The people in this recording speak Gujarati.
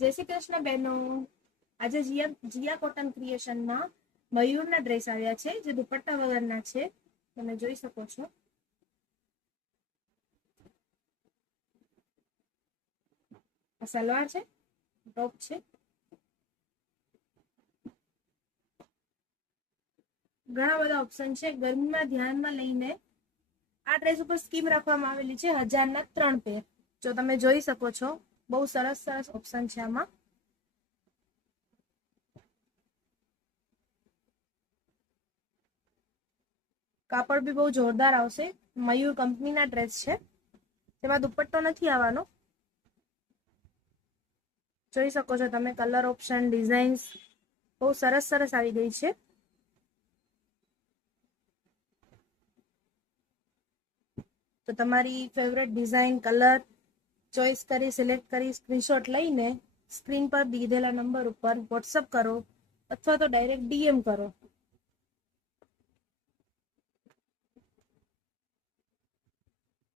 જય શ્રી કૃષ્ણ બહેનો. આજે જીયા કોટન ક્રિએશનમાં મયુરના ડ્રેસ આવ્યા છે જે દુપટ્ટા વગરના છે. તમે જોઈ શકો છો. આ સલવાર છે, ટોપ છે. ઘણા બધા ઓપ્શન છે. ગરમીમાં ધ્યાનમાં લઈને આ ડ્રેસ ઉપર સ્કીમ રાખવામાં આવેલી છે 1000ના 3 પેર. જો તમે જોઈ શકો છો, બહુ સરસ સરસ ઓપ્શન છે આમાં. કાપડ બી બહુ જોરદાર આવશે. મયુર કંપનીના ડ્રેસ છે. તેમાં દુપટ્ટો નથી આવવાનો. જોઈ શકો છો તમે, કલર ઓપ્શન, ડિઝાઇન્સ બહુ સરસ સરસ આવી ગઈ છે. તો તમારી ફેવરેટ ડિઝાઇન, કલર ચોઈસ કરી, સિલેક્ટ કરી, સ્ક્રીનશોટ લઈને સ્ક્રીન પર દીધેલા નંબર ઉપર વોટ્સઅપ કરો અથવા તો ડાયરેક્ટ DM કરો.